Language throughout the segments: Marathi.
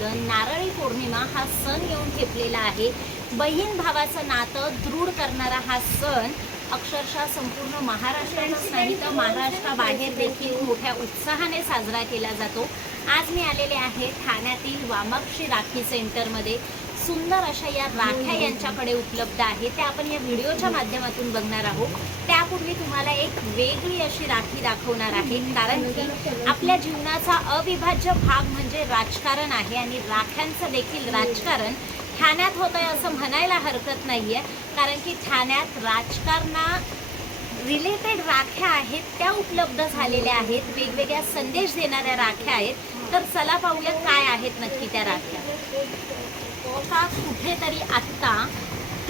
मुलं नारळी पौर्णिमा हा सण येऊन ठेपलेला आहे. बहीण भावाचं नातं दृढ करणारा हा सण अक्षरशः संपूर्ण महाराष्ट्रातच नाही तर महाराष्ट्राबाहेर देखील मोठ्या उत्साहाने साजरा केला जातो. आज मी आलेले आहे ठाण्यातील वामाक्षी राखी सेंटरमध्ये. सुंदर अशा या राख्या यांच्याकडे उपलब्ध आहे त्या आपण या व्हिडिओच्या माध्यमातून बघणार आहोत. यापूर्वी तुम्हाला एक वेगळी अशी राखी दाखवणार आहे. कारण की आपल्या जीवनाचा अविभाज्य भाग म्हणजे राजकारण आहे आणि राख्यांचं देखील राजकारण ठाण्यात होत आहे असं म्हणायला हरकत नाहीये. कारण की ठाण्यात राजकारणा रिलेटेड राख्या आहेत त्या उपलब्ध झालेल्या आहेत. वेगवेगळ्या संदेश देणाऱ्या राख्या आहेत. तर चला पाहूया काय आहेत नक्की त्या राख्या. का कुठेतरी आत्ता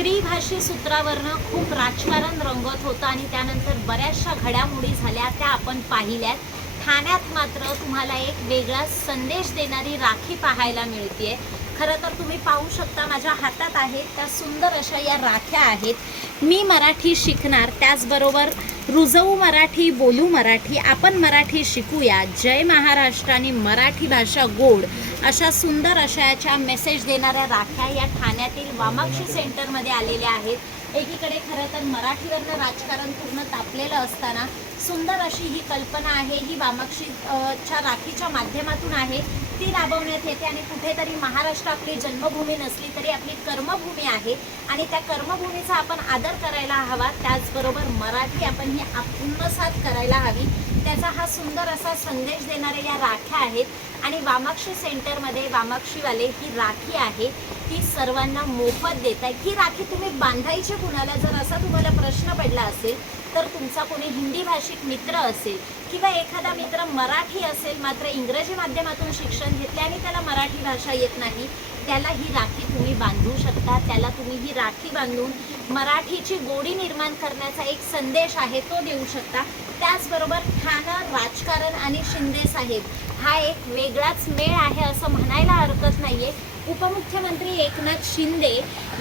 त्रिभाषी सूत्रावरनं खूप राजकारण रंगत होतं आणि त्यानंतर बऱ्याचशा घडामोडी झाल्या त्या आपण पाहिल्यात. ठाण्यात मात्र तुम्हाला एक वेगळा संदेश देणारी राखी पाहायला मिळते खरं तर तुम्ही पाहू शकता माझ्या हातात आहेत त्या सुंदर अशा या राख्या आहेत. मी मराठी शिकणार त्याचबरोबर रुजवू मराठी बोलू मराठी आपण मराठी शिकूया. जय महाराष्ट्र आणि मराठी भाषा गोड अशा सुंदर अशा याच्या मेसेज देणाऱ्या राख्या या ठाण्यातील वामाक्षी सेंटरमध्ये आलेल्या आहेत. एकीकडे खरं तर मराठीवरनं राजकारण पूर्ण तापलेलं असताना सुंदर अशी ही कल्पना आहे ही वामाक्षी च्या राखीच्या माध्यमातून आहे. ती राबवण्यात येते आणि कुठेतरी महाराष्ट्र आपली जन्मभूमी नसली तरी आपली कर्मभूमी आहे आणि त्या कर्मभूमीचा आपण आदर करायला हवा. त्याचबरोबर मराठी आपण ही आत्मसात करायला हवी. त्याचा हा सुंदर असा संदेश देणाऱ्या या राख्या आहेत. आणि वामाक्षी सेंटरमध्ये वामाक्षीवाले ही राखी आहे. ती सर्वांना मोफत देत आहे ही राखी तुम्ही बांधायची कुणाला जर असा तुम्हाला प्रश्न पडला असेल तर तुमचा कोणी हिंदी भाषिक मित्र असेल किंवा एखादा मित्र मराठी असेल मात्र इंग्रजी माध्यमातून शिक्षण घेतले आणि त्याला मराठी भाषा येत नाही त्याला ही राखी तुम्ही बांधू शकता. त्याला तुम्ही ही राखी बांधून मराठीची गोडी निर्माण करण्याचा एक संदेश आहे तो देऊ शकता. त्याचबरोबर ठाणं राजकारण आणि शिंदे साहेब हा एक वेगळाच मेळ आहे असं म्हणायला हरकत आहे उपमुख्यमंत्री एकनाथ शिंदे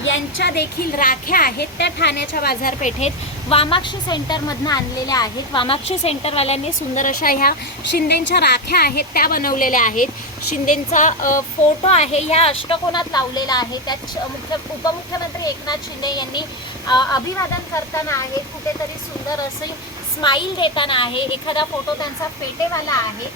यांच्या देखील राख्या आहेत त्या ठाण्याच्या बाजारपेठेत. वामाक्षी सेंटरमधनं आणलेल्या आहेत. वामाक्षी सेंटरवाल्यांनी सुंदर अशा ह्या शिंदेंच्या राख्या आहेत त्या बनवलेल्या आहेत. शिंदेंचा फोटो आहे ह्या अष्टकोनात लावलेला आहे. त्यात मुख्य उपमुख्यमंत्री एकनाथ शिंदे यांनी अभिवादन करताना आहे. कुठेतरी सुंदर असे स्माईल देताना आहे एखादा फोटो त्यांचा फेटेवाला आहे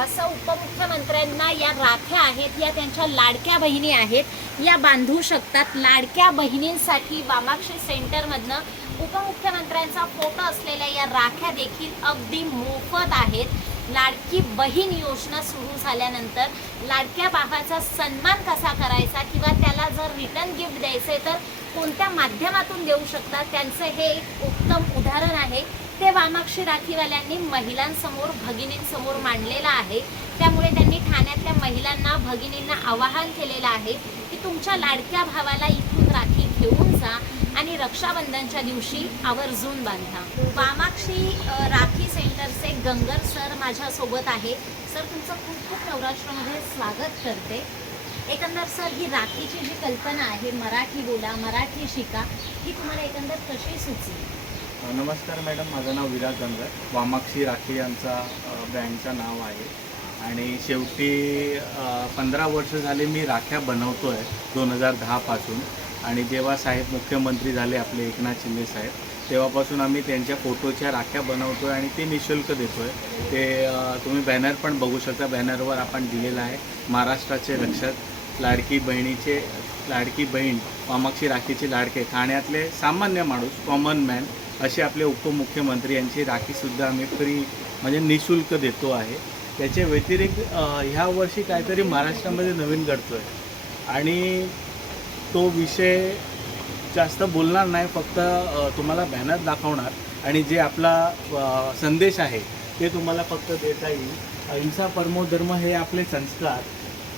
असं उपमुख्यमंत्र्यांना या राख्या आहेत या त्यांच्या लाडक्या बहिणी आहेत या बांधू शकतात. लाडक्या बहिणींसाठी वामाक्षी सेंटरमधनं उपमुख्यमंत्र्यांचा फोटो असलेल्या या राख्या देखील अगदी मोफत आहेत. लाडकी बहीण योजना सुरू झाल्यानंतर लाडक्या बाबाचा सन्मान कसा करायचा किंवा त्याला जर रिटर्न गिफ्ट द्यायचे तर कोणत्या माध्यमातून देऊ शकतात? त्यांचं हे एक उत्तम उदाहरण आहे. ते वामाक्षी राखीवाल्यांनी महिलांसमोर भगिनींसमोर मांडलेलं आहे. त्यामुळे त्यांनी ठाण्यातल्या महिलांना भगिनींना आवाहन केलेलं आहे की तुमच्या लाडक्या भावाला इथून राखी घेऊन जा आणि रक्षाबंधनच्या दिवशी आवर्जून बांधा. वामाक्षी राखी सेंटरचे गंगर सर माझ्यासोबत आहे. सर तुमचं खूप खूप नवराष्ट्रामध्ये स्वागत करते. एकंदर सर ही राखीची जी कल्पना आहे मराठी बोला मराठी शिका ही तुम्हाला एकंदर कशी सुचली? नमस्कार मॅडम माझं नाव विराज गंगर. वामाक्षी राखी यांचा बँडचं ब्रँडचं नाव आहे. आणि शेवटी पंधरा वर्ष झाले मी राख्या बनवतो आहे दोन हजार दहापासून. आणि जेव्हा साहेब मुख्यमंत्री झाले आपले एकनाथ शिंदे साहेब तेव्हापासून आम्ही त्यांच्या फोटोच्या राख्या बनवतो आहे आणि ते निशुल्क देतो आहे ते तुम्ही बॅनर पण बघू शकता. बॅनरवर आपण दिलेलं आहे. महाराष्ट्राचे रक्षक लाडकी बहिणीचे लाडकी बहीण कामाक्षी राखीचे लाडके ठाण्यातले सामान्य माणूस कॉमन मॅन असे आपले उपमुख्यमंत्री यांची राखीसुद्धा आम्ही फ्री म्हणजे निशुल्क देतो आहे. त्याच्या व्यतिरिक्त ह्या वर्षी काहीतरी महाराष्ट्रामध्ये नवीन घडतो आहे आणि तो विषय जास्त बोलणार नाही फक्त तुम्हाला बॅनर दाखवणार. आणि जे आपला संदेश आहे ते तुम्हाला फक्त देता येईल. अहिंसा परमो धर्म हे आपले संस्कार.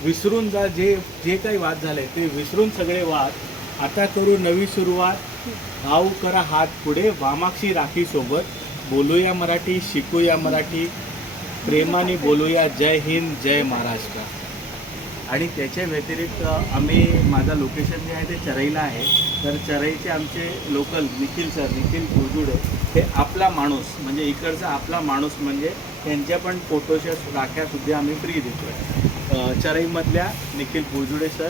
विसरून जा जे जे काही वाद झाले ते विसरून सगळे वाद. आता करू नवी सुरुवात. भाऊ करा हात पुढे. वामाक्षी राखी सोबत. बोलूया मराठी शिकूया मराठी. प्रेमाने बोलूया जय हिंद जय महाराष्ट्र. आणि त्याच्या व्यतिरिक्त आम्ही माझं लोकेशन जे आहे ते चरईला आहे. तर चरईचे आमचे लोकल निखिल सर निखिल गुरजुडे हे आपला माणूस म्हणजे इकडचा आपला माणूस म्हणजे त्यांच्या पण फोटोच्या राख्यासुद्धा आम्ही फ्री देतो आहे चरईमधल्या निखिल गुरजुडे सर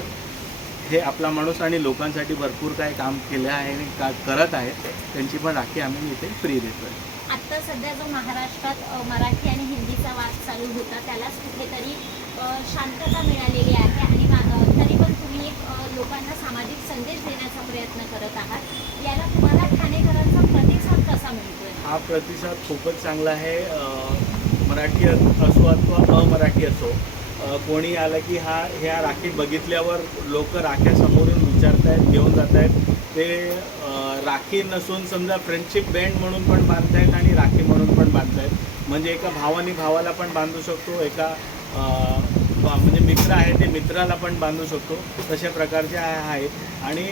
हे आपला माणूस आणि लोकांसाठी भरपूर काय काम केलं आहे आणि का करत आहेत त्यांची पण राखी आम्ही इथे फ्री देतो आहे आत्ता सध्या जो महाराष्ट्रात मराठी आणि हिंदीचा वाद चालू होता त्यालाच कुठेतरी शांतता मिळालेली आहे आणि तरी पण तुम्ही एक लोकांना सामाजिक संदेश देण्याचा प्रयत्न करत आहात. याला तुम्हाला ठाणेकरांचा प्रतिसाद कसा मिळतोय? हा प्रतिसाद खूपच चांगला आहे. मराठी असो अथवा अमराठी असो कोणी आलं की हा ह्या राखी बघितल्यावर लोक राख्या समोरून आहेत घेऊन जात आहेत ते राखी नसून समजा फ्रेंडशिप बँड म्हणून पण बांधतायत आणि राखी म्हणून पण बांधतायत. म्हणजे एका भावाने भावाला पण बांधू शकतो एका म्हणजे मित्र आहे ते मित्राला पण बांधू शकतो. तशा प्रकारचे आहे- आहेत. आणि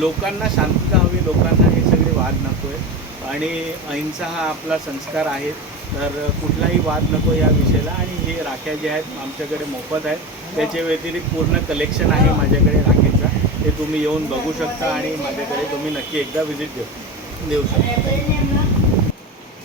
लोकांना शांतता हवी लोकांना हे सगळे वाद नको आहे आणि अहिंसा हा आपला संस्कार आहे. तर कुठलाही वाद नको या विषयाला. आणि हे राख्या जे आहेत आमच्याकडे मोफत आहेत. त्याच्या व्यतिरिक्त पूर्ण कलेक्शन आहे माझ्याकडे राखेचं ते तुम्ही येऊन बघू शकता आणि माझ्याकडे तुम्ही नक्की एकदा व्हिजिट देऊ देऊ शकता.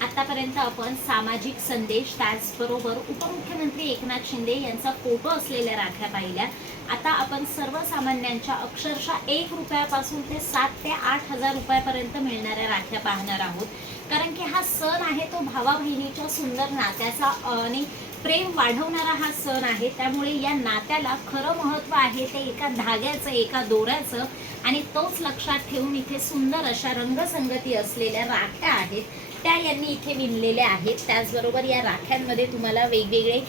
आतापर्यंत आपण सामाजिक संदेश त्याचबरोबर उपमुख्यमंत्री एकनाथ शिंदे यांचा फोटो असलेल्या राख्या पाहिल्या. आता आपण सर्वसामान्यांच्या अक्षरशः एक रुपयापासून ते सात ते आठ हजार रुपयापर्यंत मिळणाऱ्या राख्या पाहणार आहोत. कारण की हा सण आहे तो भावा बहिणीच्या सुंदर नात्याचा आणि प्रेम वाढवणारा हा सण आहे. त्यामुळे या नात्याला खरं महत्त्व आहे ते एका धाग्याचं एका दोऱ्याचं आणि तोच लक्षात ठेवून इथे सुंदर अशा रंगसंगती असलेल्या राख्या आहेत. त्या यांनी इथे विणलेल्या आहेत. त्याचबरोबर या राख्यांमध्ये तुम्हाला वेगवेगळे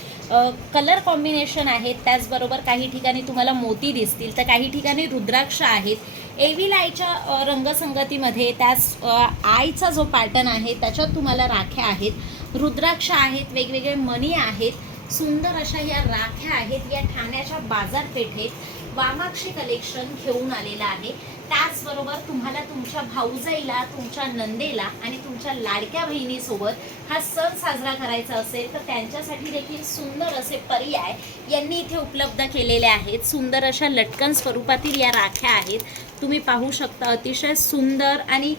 कलर कॉम्बिनेशन आहेत. त्याचबरोबर काही ठिकाणी तुम्हाला मोती दिसतील. तर काही ठिकाणी रुद्राक्ष आहेत. एव्हिल आईच्या रंगसंगतीमध्ये त्याच आईचा जो पॅटर्न आहे त्याच्यात तुम्हाला राख्या आहेत. रुद्राक्ष आहेत वेगवेगळे मणी आहेत. सुंदर अशा या राख्या आहेत. या ठाण्याच्या बाजारपेठेत वामाक्षी कलेक्शन घेऊन आलेलं आहे. त्याचबरोबर तुम्हाला तुमच्या भाऊजाईला तुमच्या नंदेला आणि तुमच्या लाडक्या बहिणीसोबत हा सण साजरा करायचा असेल तर त्यांच्यासाठी देखील सुंदर असे पर्याय यांनी इथे उपलब्ध केलेले आहेत. सुंदर अशा लटकन स्वरूपातील या राख्या आहेत. तुम्ही पाहू शकता अतिशय सुंदर आणि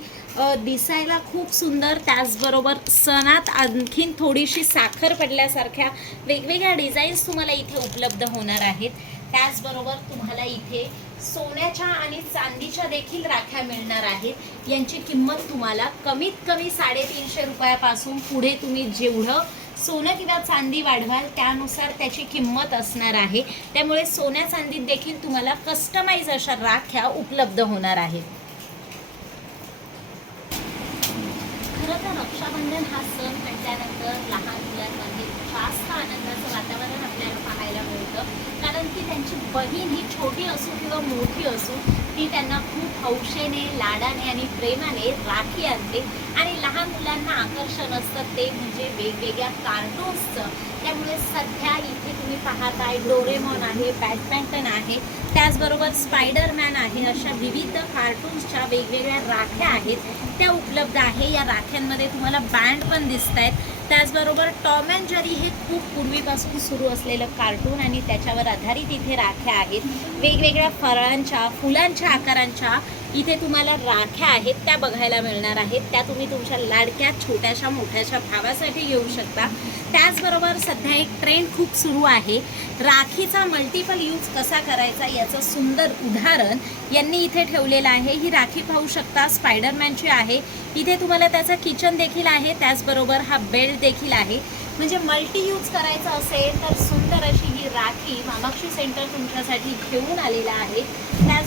दिसायला खूप सुंदर. त्याचबरोबर सणात आणखीन थोडीशी साखर पडल्यासारख्या वेगवेगळ्या डिझाईन्स तुम्हाला इथे उपलब्ध होणार आहेत. त्याचबरोबर तुम्हाला इथे सोन्याच्या आणि चांदीच्या देखील राख्या मिळणार आहेत. यांची किंमत तुम्हाला कमीत कमी साडेतीनशे रुपयापासून पुढे तुम्ही जेवढं सोनं किंवा चांदी वाढवाल त्यानुसार त्याची किंमत असणार आहे. त्यामुळे सोन्या चांदीत देखील तुम्हाला कस्टमाइज अशा राख्या उपलब्ध होणार आहेत खरं तर रक्षाबंधन हा सण म्हटल्यानंतर लहान मुलांमध्ये जास्त आनंदाचं वातावरण आपल्याला पाहायला मिळतं कारण की त्यांची बहीण ही छोटी असो किंवा मोठी असो ती त्यांना खूप हौशेने लाडाने आणि प्रेमाने राखी आणते. आणि लहान मुलांना आकर्षण असतं ते म्हणजे वेगवेगळ्या कार्टून्सचं. त्यामुळे सध्या इथे तुम्ही पाहताय डोरेमॉन आहे बॅडमिंटन आहे त्याचबरोबर स्पायडरमॅन आहे अशा विविध कार्टून्सच्या वेगवेगळ्या राख्या आहेत त्या उपलब्ध आहे. या राख्यांमध्ये तुम्हाला बँड पण दिसत आहेत त्याचबरोबर टॉम अँड जरी हे खूप पूर्वीपासून सुरू असलेलं कार्टून आणि त्याच्यावर आधारित इथे राख्या आहेत. वेगवेगळ्या फळांच्या फुलांच्या आकारांच्या इथे तुम्हाला राख्या आहेत त्या बघायला मिळणार आहेत. त्या तुम्ही तुमच्या लाडक्या छोट्याशा मोठ्याशा भावासाठी घेऊ शकता. त्याचबरोबर सध्या एक ट्रेंड खूप सुरू आहे. राखीचा मल्टिपल यूज कसा करायचा याचं सुंदर उदाहरण यांनी इथे ठेवलेलं आहे. ही राखी पाहू शकता स्पायडरमॅनची आहे. इथे तुम्हाला त्याचं किचन देखील आहे. त्याचबरोबर हा बेल्ट देखील आहे. म्हणजे मल्टी यूज करायचं असेल तर सुंदर अशी ही राखी मामाक्षी सेंटर तुमच्यासाठी घेऊन आलेलं आहे.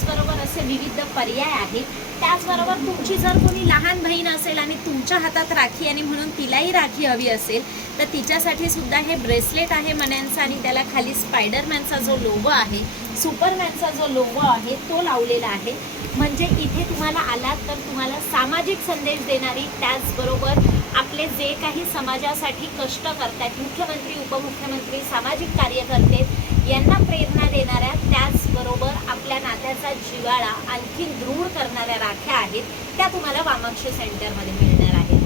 त्याचबरोबर असे विविध पर्याय आहेत. त्याचबरोबर तुमची जर कोणी लहान बहीण असेल आणि तुमच्या हातात राखी आणि म्हणून तिलाही राखी हवी असेल तर तिच्यासाठी सुद्धा हे ब्रेसलेट आहे मण्यांचं आणि त्याला खाली स्पायडरमॅनचा जो लोगो आहे सुपरमॅनचा जो लोगो आहे तो लावलेला आहे. म्हणजे इथे तुम्हाला आलात तर तुम्हाला सामाजिक संदेश देणारी त्याचबरोबर आपले जे काही समाजासाठी कष्ट करतात मुख्यमंत्री उपमुख्यमंत्री सामाजिक कार्यकर्ते यांना प्रेरणा देणाऱ्या त्याचबरोबर आपल्या नात्याचा जिवाळा आणखी दृढ करणाऱ्या राख्या आहेत त्या तुम्हाला वामाक्ष सेंटरमध्ये मिळतात आहेत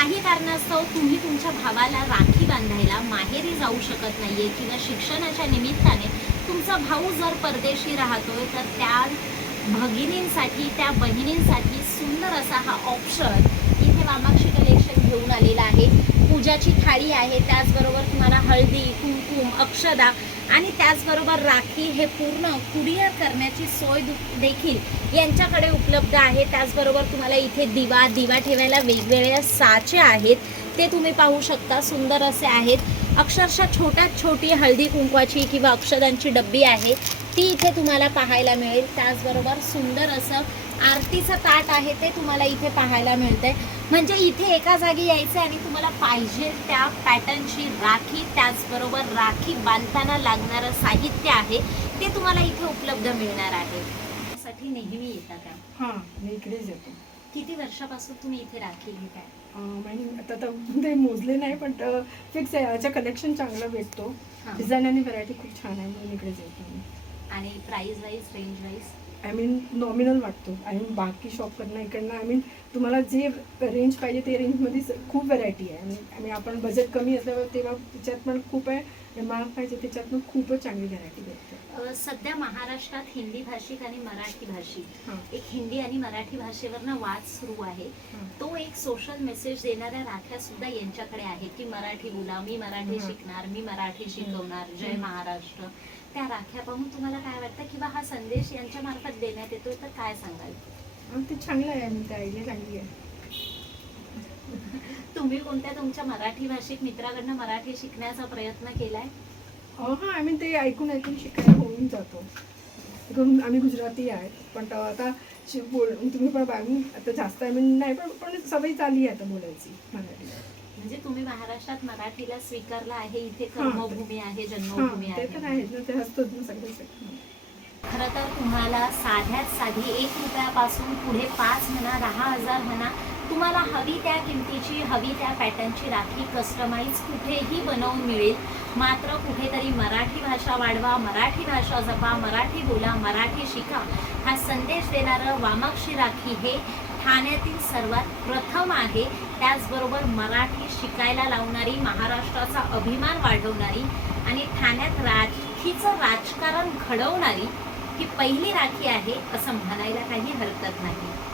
काही कारणास्तव तुम्ही तुमच्या भावाला राखी बांधायला माहेरी जाऊ शकत नाहीये किंवा शिक्षणाच्या निमित्ताने तुमचा भाऊ जर परदेशी राहतोय तर त्या भगिनींसाठी त्या बहिणींसाठी सुंदर असा हा ऑप्शन इथे वामाक्षी कलेक्शन घेऊन आलेला आहे. पूजाची थाळी आहे त्याचबरोबर तुम्हाला हळदी कुंकुम अक्षदा आणि त्याचबरोबर राखी हे पूर्ण कुरिअर करण्याची सोय देखील यांच्याकडे उपलब्ध आहे. त्याचबरोबर तुम्हाला इथे दिवा दिवा ठेवायला वेगवेगळ्या साचे आहेत. ते तुम्ही पाहू शकता सुंदर असे आहेत. अक्षरशः छोट्यात छोटी हळदी कुंकवाची किंवा अक्षदांची डब्बी आहे. ती इथे तुम्हाला पाहायला मिळेल. त्याचबरोबर सुंदर असं आरतीचं ताट आहे ते तुम्हाला इथे पाहायला मिळतंय. म्हणजे इथे एका जागी यायचं आणि तुम्हाला पाहिजे त्या पॅटर्नची राखी त्याचबरोबर राखी बांधताना लागणारं साहित्य आहे ते तुम्हाला इथे उपलब्ध मिळणार आहे. साठी नेहमी येतात का? हां मी इकडेच येतो. किती वर्षापासून तुम्ही इथे राखी घेताय? आणि आता तर ते मोजले नाही पण फिक्स आहे. याच्या कलेक्शन चांगला भेटतो. डिझाईन आणि व्हरायटी खूप छान आहे म्हणून इकडेच येतो आणि price wise range wise I mean nominal वाटतो. आय मीन बाकी शॉपकडनं इकडनं आय मीन तुम्हाला जे रेंज पाहिजे ते रेंजमध्ये खूप व्हरायटी आहे. आणि आम्ही आपण बजेट कमी असल्यावर तेव्हा त्याच्यात पण खूप आहे आणि महाग पाहिजे त्याच्यात पण खूपच चांगली व्हरायटी भेटते. सध्या महाराष्ट्रात हिंदी भाषिक आणि मराठी भाषिक. एक हिंदी आणि मराठी भाषेवरनं वाद सुरू आहे. तो एक सोशल मेसेज देणाऱ्या राख्या सुद्धा यांच्याकडे आहेत की मराठी बोला मी मराठी. शिकणार मी मराठी शिकवणार जय. महाराष्ट्र. त्या राख्या पाहून तुम्हाला काय वाटतं? किंवा हा संदेश यांच्या मार्फत देण्यात येतो तर काय सांगाल? ते चांगलं आहे मी ते आयडिया चांगली आहे. तुम्ही कोणत्या तुमच्या मराठी भाषिक मित्राकडनं मराठी शिकण्याचा प्रयत्न केलाय? हां आय मीन ते ऐकून ऐकून शिकायला होऊन जातो. कारण आम्ही गुजराती आहेत पण त- आता शि- बोल तुम्ही पण बागून आता जास्त आय मीन नाही पण पण सवय झाली आहे आता बोलायची मराठी म्हणजे तुम्ही महाराष्ट्रात मराठीला स्वीकारला आहे इथे. कर्मभूमी आहे जन्मभूमी आहे. खरं तर तुम्हाला साध्यात साधी एक रुपयापासून पुढे पाच म्हणा दहा हजार म्हणा तुम्हाला हवी त्या किमतीची हवी त्या पॅटर्नची राखी कस्टमाइज कुठेही बनवून मिळेल. मात्र कुठेतरी मराठी भाषा वाढवा मराठी भाषा जपा मराठी बोला मराठी शिका. हा संदेश देणारं वामाक्षी राखी हे ठाण्यातील सर्वात प्रथम आहे त्याचबरोबर मराठी शिकायला लावणारी महाराष्ट्राचा अभिमान वाढवणारी आणि ठाण्यात राखीचं राजकारण घडवणारी ही पहिली राखी आहे असं म्हणायला काही हरकत नाही.